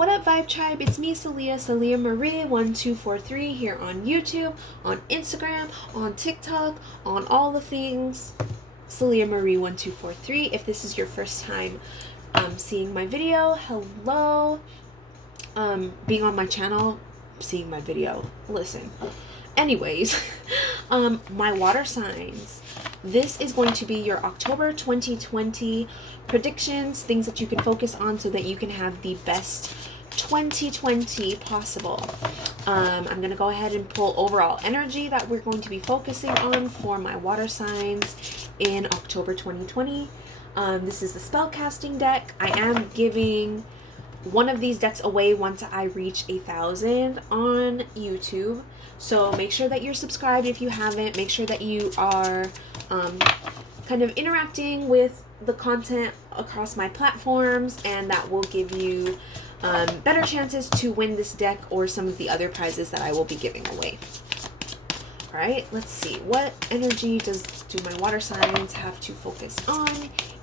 What up, Vibe Tribe? It's me, Celia Marie 1243 here on YouTube, on Instagram, on TikTok, on all the things. Celia Marie 1243. If this is your first time seeing my video, hello. Being on my channel, seeing my video, listen. Anyways, my water signs. This is going to be your October 2020 predictions, things that you can focus on so that you can have the best 2020 possible. I'm going to go ahead and pull overall energy that we're going to be focusing on for my water signs in October 2020. This is the spellcasting deck. I am giving one of these decks away once I reach 1,000 on YouTube. So make sure that you're subscribed if you haven't. Make sure that you are kind of interacting with the content across my platforms, and that will give you better chances to win this deck or some of the other prizes that I will be giving away. All right, let's see. What energy do my water signs have to focus on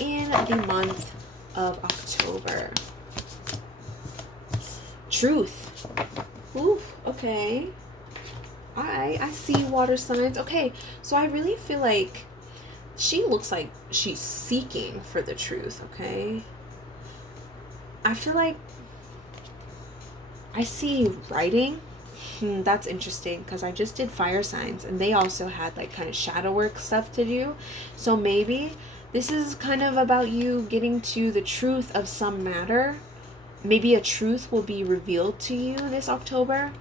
in the month of October? Truth. Ooh, okay. I see water signs. Okay, so I really feel like she looks like she's seeking for the truth, okay? I feel like I see writing. That's interesting because I just did fire signs and they also had like kind of shadow work stuff to do. So maybe this is kind of about you getting to the truth of some matter. Maybe a truth will be revealed to you this October.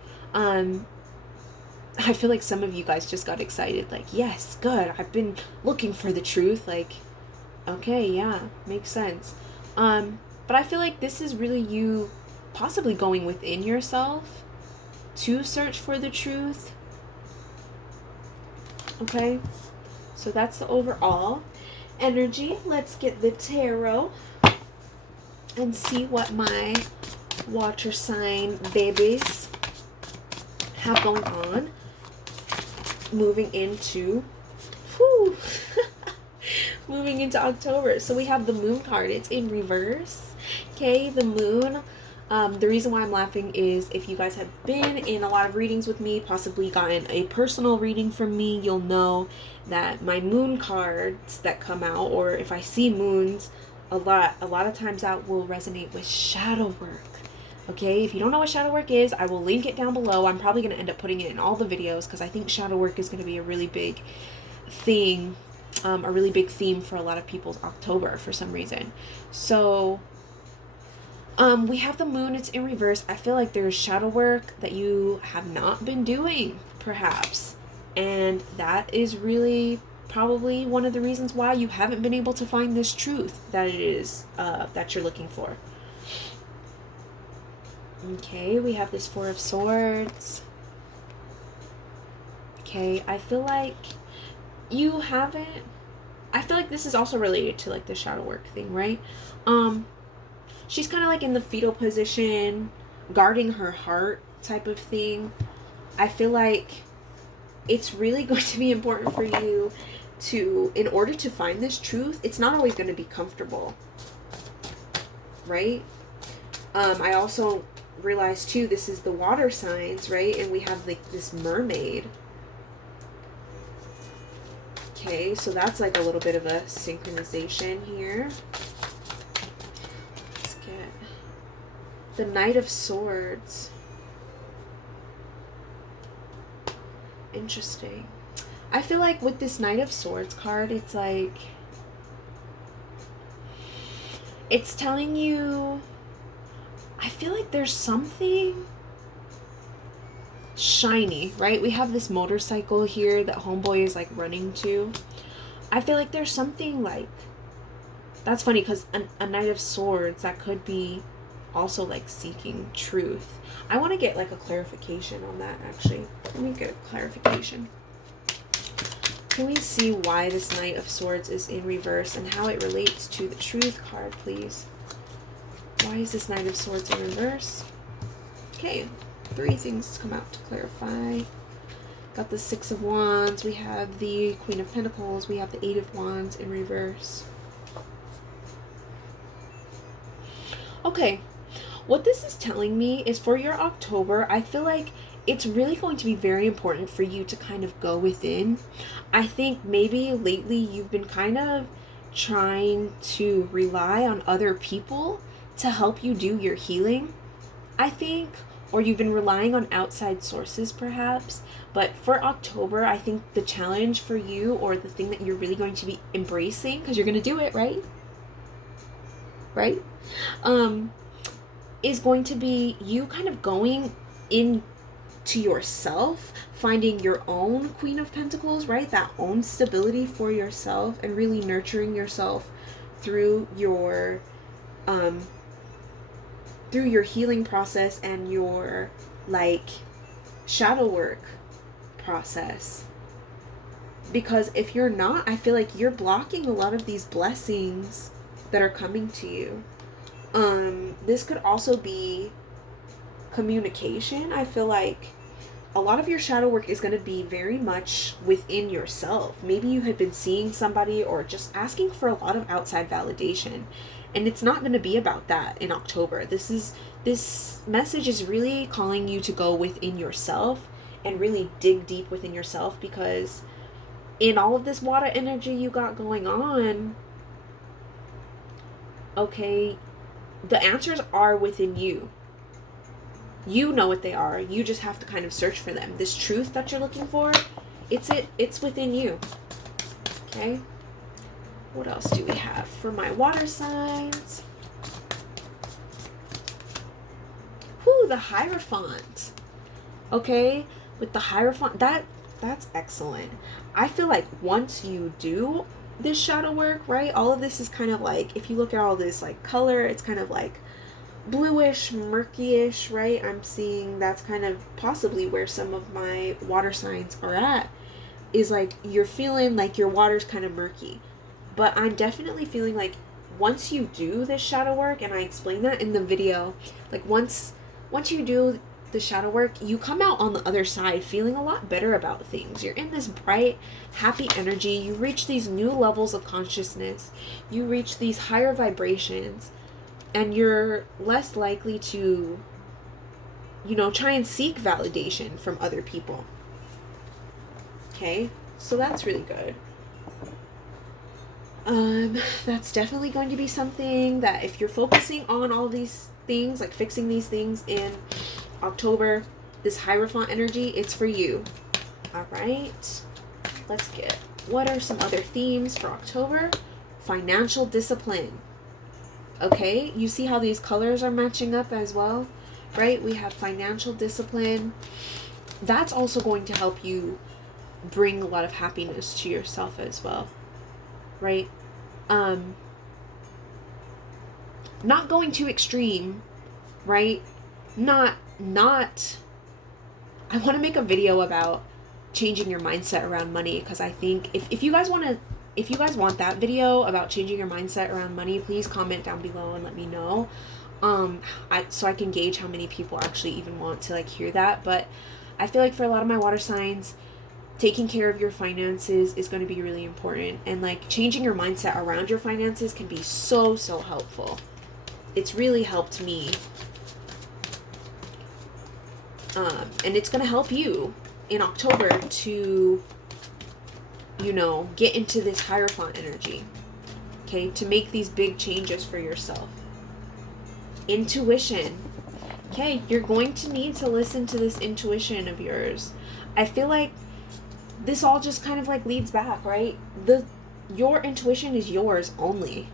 I feel like some of you guys just got excited, like, yes, good, I've been looking for the truth, like, okay, yeah, makes sense. But I feel like this is really you possibly going within yourself to search for the truth. Okay, so that's the overall energy. Let's get the tarot and see what my water sign babies have going on moving into moving into October. So we have the moon card. It's in reverse. Okay, the moon. The reason why I'm laughing is if you guys have been in a lot of readings with me, possibly gotten a personal reading from me, you'll know that my moon cards that come out, or if I see moons a lot of times, that will resonate with shadow work. Okay, if you don't know what shadow work is, I will link it down below. I'm probably going to end up putting it in all the videos because I think shadow work is going to be a really big thing, a really big theme for a lot of people's October for some reason. So we have the moon. It's in reverse. I feel like there's shadow work that you have not been doing, perhaps, and that is really probably one of the reasons why you haven't been able to find this truth that it is that you're looking for. Okay, we have this Four of Swords. Okay, I feel like you haven't... I feel like this is also related to like the shadow work thing, right? She's kind of like in the fetal position, guarding her heart type of thing. I feel like it's really going to be important for you to, in order to find this truth, it's not always going to be comfortable, right? I also realized too, this is the water signs, right? And we have like this mermaid. Okay, so that's like a little bit of a synchronization here. Let's get the Knight of Swords. Interesting. I feel like with this Knight of Swords card, it's like, it's telling you, I feel like there's something shiny, right? We have this motorcycle here that homeboy is like running to. I feel like there's something like, that's funny because a Knight of Swords, that could be also like seeking truth. I want to get like a clarification on that actually. Let me get a clarification. Can we see why this Knight of Swords is in reverse and how it relates to the Truth card, please? Why is this Knight of Swords in reverse? Okay, 3 things to come out to clarify. Got the Six of Wands. We have the Queen of Pentacles. We have the Eight of Wands in reverse. Okay, What this is telling me is for your October, I feel like it's really going to be very important for you to kind of go within. I think maybe lately you've been kind of trying to rely on other people to help you do your healing, I think, or you've been relying on outside sources perhaps. But for October, I think the challenge for you, or the thing that you're really going to be embracing, because you're going to do it, right? Right? Is going to be you kind of going in to yourself, finding your own Queen of Pentacles, right? That own stability for yourself, and really nurturing yourself through your healing process and your like shadow work process. Because if you're not, I feel like you're blocking a lot of these blessings that are coming to you. This could also be communication. I feel like a lot of your shadow work is going to be very much within yourself. Maybe you had been seeing somebody or just asking for a lot of outside validation, and it's not going to be about that in October. This message is really calling you to go within yourself and really dig deep within yourself, because in all of this water energy you got going on, okay, the answers are within you. You know what they are. You just have to kind of search for them. This truth that you're looking for, it's within you. Okay? What else do we have for my water signs? Whoo, the Hierophant. Okay? With the Hierophant, that's excellent. I feel like once you do this shadow work, right? All of this is kind of like, if you look at all this like color, it's kind of like bluish, murkyish, right? I'm seeing that's kind of possibly where some of my water signs are at, is like you're feeling like your water's kind of murky. But I'm definitely feeling like once you do this shadow work, and I explained that in the video, like once you do the shadow work, you come out on the other side feeling a lot better about things. You're in this bright, happy energy. You reach these new levels of consciousness. You reach these higher vibrations, and you're less likely to, try and seek validation from other people. Okay, so that's really good. That's definitely going to be something that if you're focusing on all these things, like fixing these things in October, this Hierophant energy, it's for you. All right, let's get, what are some other themes for October? Financial discipline. Okay, you see how these colors are matching up as well, right? We have financial discipline. That's also going to help you bring a lot of happiness to yourself as well, right? Not going too extreme, right? Not I want to make a video about changing your mindset around money, because I think if you guys want that video about changing your mindset around money, please comment down below and let me know, so I can gauge how many people actually even want to like hear that. But I feel like for a lot of my water signs, taking care of your finances is going to be really important, and like changing your mindset around your finances can be so helpful. It's really helped me, and it's going to help you in October to get into this Hierophant energy, okay, to make these big changes for yourself. Intuition. Okay, you're going to need to listen to this intuition of yours. I feel like this all just kind of like leads back, right? Your intuition is yours only.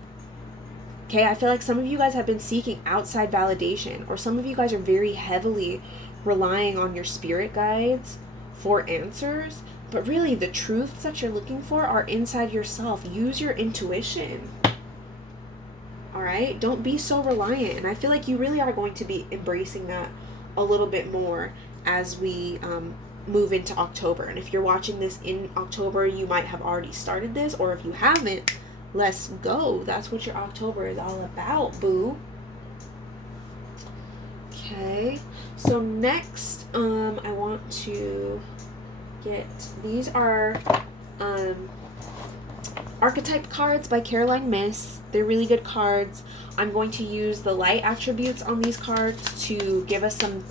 Okay, I feel like some of you guys have been seeking outside validation, or some of you guys are very heavily relying on your spirit guides for answers. But really, the truths that you're looking for are inside yourself. Use your intuition. All right? Don't be so reliant. And I feel like you really are going to be embracing that a little bit more as we move into October. And if you're watching this in October, you might have already started this. Or if you haven't, let's go. That's what your October is all about, boo. Okay. So next, I want to get, these are Archetype cards by Caroline Miss. They're really good cards. I'm going to use the light attributes on these cards to give us some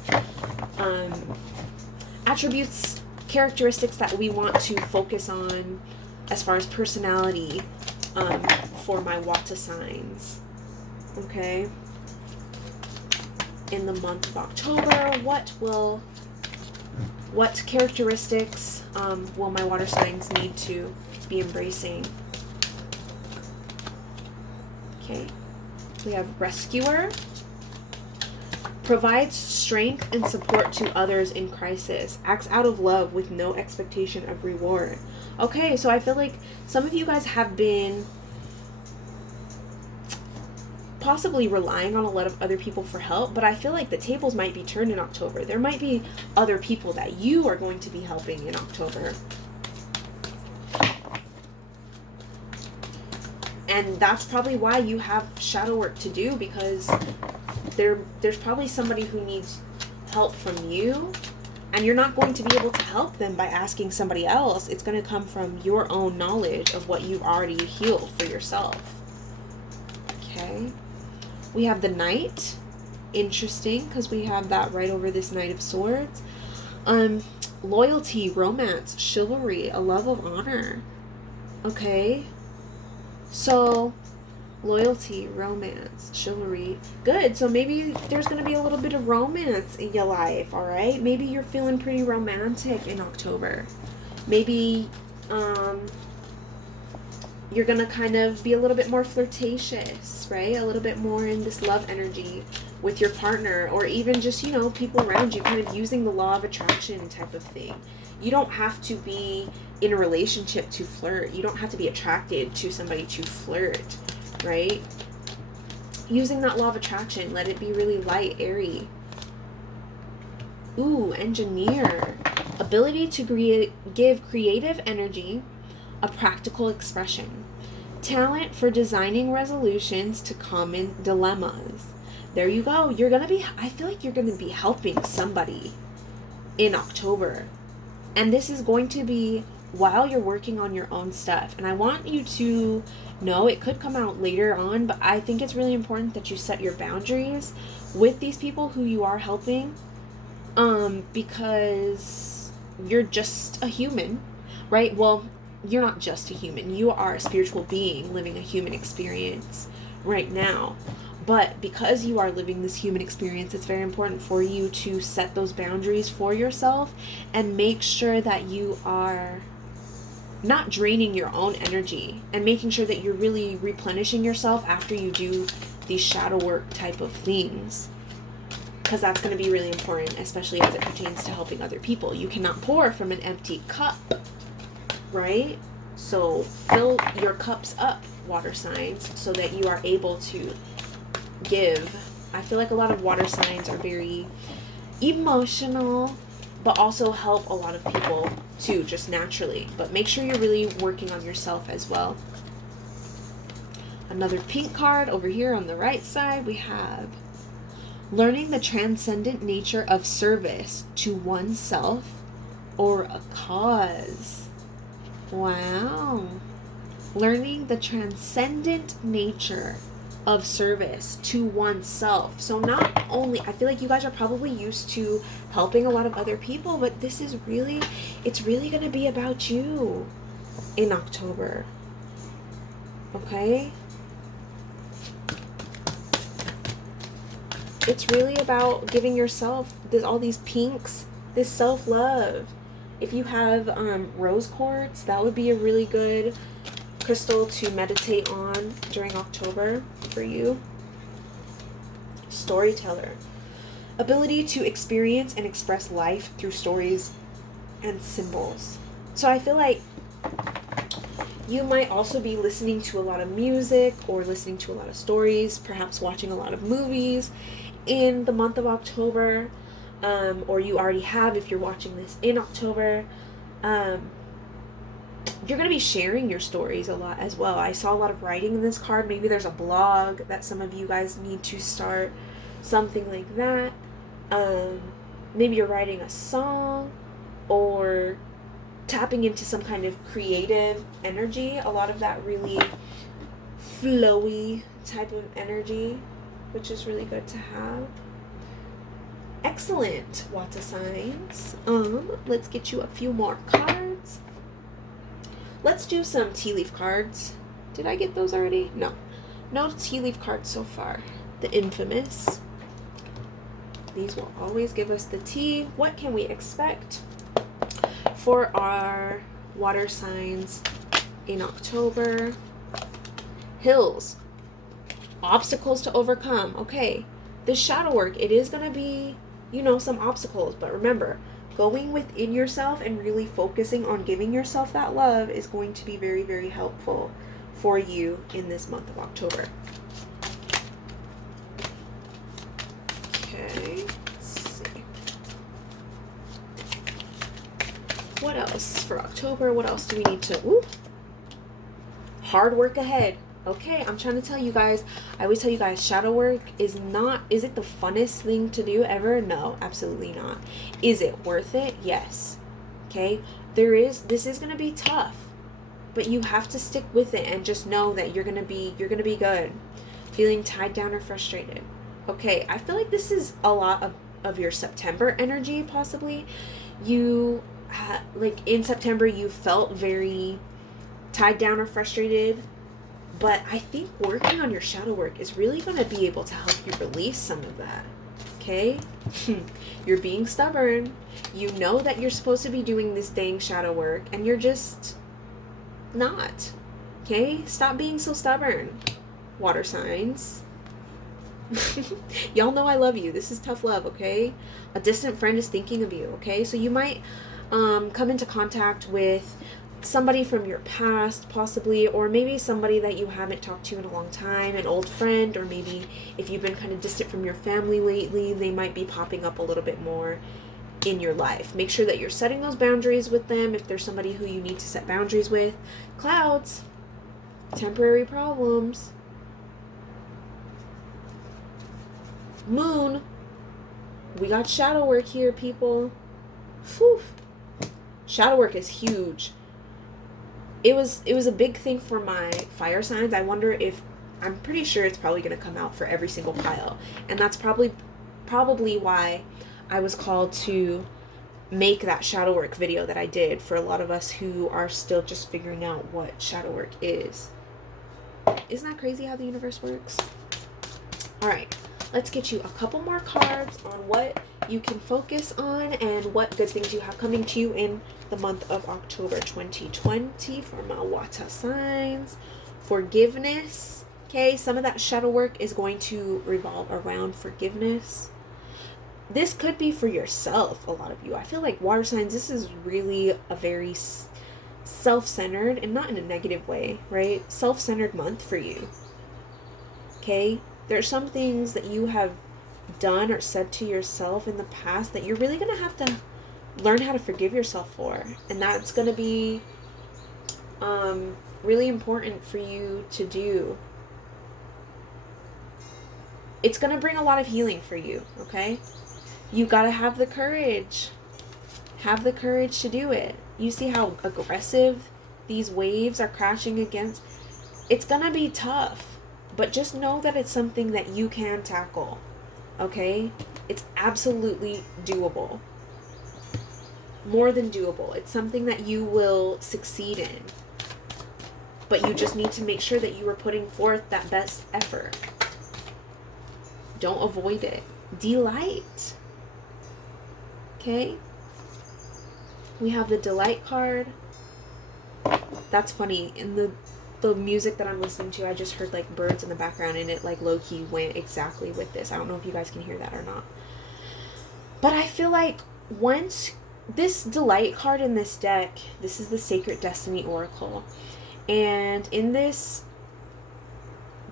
attributes, characteristics that we want to focus on as far as personality for my water signs. Okay. In the month of October, what characteristics will my water signs need to be embracing? Okay. We have rescuer. Provides strength and support to others in crisis. Acts out of love with no expectation of reward. Okay, so I feel like some of you guys have been possibly relying on a lot of other people for help, but I feel like the tables might be turned in October. There might be other people that you are going to be helping in October. And that's probably why you have shadow work to do, because there's probably somebody who needs help from you, and you're not going to be able to help them by asking somebody else. It's going to come from your own knowledge of what you've already healed for yourself. Okay. We have the Knight. Interesting, because we have that right over this Knight of Swords. Loyalty, romance, chivalry, a love of honor. Okay. So, loyalty, romance, chivalry. Good. So maybe there's going to be a little bit of romance in your life, all right? Maybe you're feeling pretty romantic in October. Maybe you're going to kind of be a little bit more flirtatious, right? A little bit more in this love energy with your partner, or even just, you know, people around you, kind of using the law of attraction type of thing. You don't have to be in a relationship to flirt. You don't have to be attracted to somebody to flirt, right? Using that law of attraction, let it be really light, airy. Ooh, engineer. Ability to give creative energy a practical expression. Talent for designing resolutions to common dilemmas. There you go. You're going to be, I feel like you're going to be helping somebody in October. And this is going to be while you're working on your own stuff. And I want you to know, it could come out later on, but I think it's really important that you set your boundaries with these people who you are helping, because you're just a human, right? Well, you're not just a human. You are a spiritual being living a human experience right now. But because you are living this human experience, it's very important for you to set those boundaries for yourself and make sure that you are not draining your own energy, and making sure that you're really replenishing yourself after you do these shadow work type of things. Because that's going to be really important, especially as it pertains to helping other people. You cannot pour from an empty cup, right? So fill your cups up, water signs, so that you are able to give. I feel like a lot of water signs are very emotional, but also help a lot of people too, just naturally. But make sure you're really working on yourself as well. Another pink card over here on the right side, we have learning the transcendent nature of service to oneself or a cause. Wow. Learning the transcendent nature of service to oneself. So not only, I feel like you guys are probably used to helping a lot of other people, but this is really, it's really going to be about you in October. Okay? It's really about giving yourself all these pinks, this self-love. If you have rose quartz, that would be a really good crystal to meditate on during October for you. Storyteller. Ability to experience and express life through stories and symbols. So I feel like you might also be listening to a lot of music or listening to a lot of stories, perhaps watching a lot of movies in the month of October, or you already have if you're watching this in October. You're going to be sharing your stories a lot as well. I saw a lot of writing in this card. Maybe there's a blog that some of you guys need to start, something like that. Maybe you're writing a song, or tapping into some kind of creative energy, a lot of that really flowy type of energy, which is really good to have. Excellent, Water signs. Let's get you a few more cards. Let's do some tea leaf cards. Did I get those already? No tea leaf cards so far. The infamous. These will always give us the tea. What can we expect for our water signs in October? Hills. Obstacles to overcome. Okay. The shadow work, it is going to be, some obstacles. But remember, going within yourself and really focusing on giving yourself that love is going to be very, very helpful for you in this month of October. Okay, let's see. What else for October? What else do we need to... Hard work ahead. Okay, I'm trying to tell you guys, I always tell you guys, shadow work is it the funnest thing to do ever? No, absolutely not. Is it worth it? Yes. Okay, this is going to be tough, but you have to stick with it and just know that you're going to be good. Feeling tied down or frustrated. Okay, I feel like this is a lot of your September energy, possibly. In September, you felt very tied down or frustrated. But I think working on your shadow work is really going to be able to help you release some of that. Okay? You're being stubborn. You know that you're supposed to be doing this dang shadow work, and you're just not. Okay? Stop being so stubborn, water signs. Y'all know I love you. This is tough love, okay? A distant friend is thinking of you, okay? So you might come into contact with somebody from your past, possibly, or maybe somebody that you haven't talked to in a long time, an old friend, or maybe if you've been kind of distant from your family lately, they might be popping up a little bit more in your life. Make sure that you're setting those boundaries with them if there's somebody who you need to set boundaries with. Clouds, temporary problems. Moon, we got shadow work here, people. Whew. Shadow work is huge. It was a big thing for my fire signs. I'm pretty sure it's probably going to come out for every single pile. And that's probably why I was called to make that shadow work video that I did for a lot of us who are still just figuring out what shadow work is. Isn't that crazy how the universe works? All right, let's get you a couple more cards on what you can focus on and what good things you have coming to you in the month of October 2020 for my water signs. Forgiveness. Okay, some of that shadow work is going to revolve around forgiveness. This could be for yourself, a lot of you. I feel like water signs, this is really a very self-centered, and not in a negative way, right? Self-centered month for you. Okay? There's some things that you have done or said to yourself in the past that you're really going to have to learn how to forgive yourself for. And that's going to be really important for you to do. It's going to bring a lot of healing for you, okay? You got to have the courage. Have the courage to do it. You see how aggressive these waves are crashing against? It's going to be tough, but just know that it's something that you can tackle, okay? It's absolutely doable. More than doable. It's something that you will succeed in. But you just need to make sure that you are putting forth that best effort. Don't avoid it. Delight. Okay? We have the delight card. That's funny. In the music that I'm listening to, I just heard like birds in the background, and it like low-key went exactly with this. I don't know if you guys can hear that or not. But I feel like once this delight card in this deck, this is the Sacred Destiny Oracle. And in this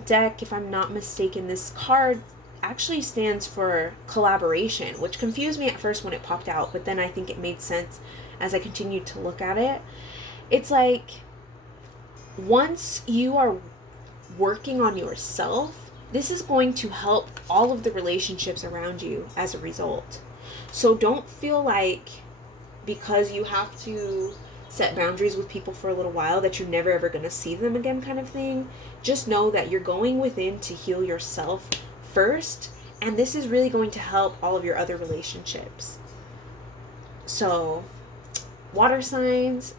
deck, if I'm not mistaken, this card actually stands for collaboration, which confused me at first when it popped out, but then I think it made sense as I continued to look at it. It's like once you are working on yourself, this is going to help all of the relationships around you as a result. So don't feel like because you have to set boundaries with people for a little while, that you're never ever going to see them again kind of thing. Just know that you're going within to heal yourself first, and this is really going to help all of your other relationships. So, water signs,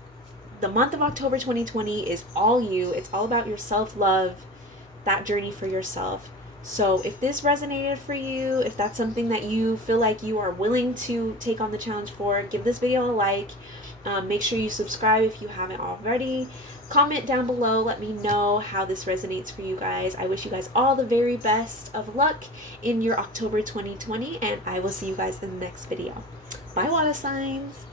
the month of October 2020 is all you. It's all about your self-love, that journey for yourself. So if this resonated for you, if that's something that you feel like you are willing to take on the challenge for, give this video a like. Make sure you subscribe if you haven't already. Comment down below. Let me know how this resonates for you guys. I wish you guys all the very best of luck in your October 2020, and I will see you guys in the next video. Bye, water signs.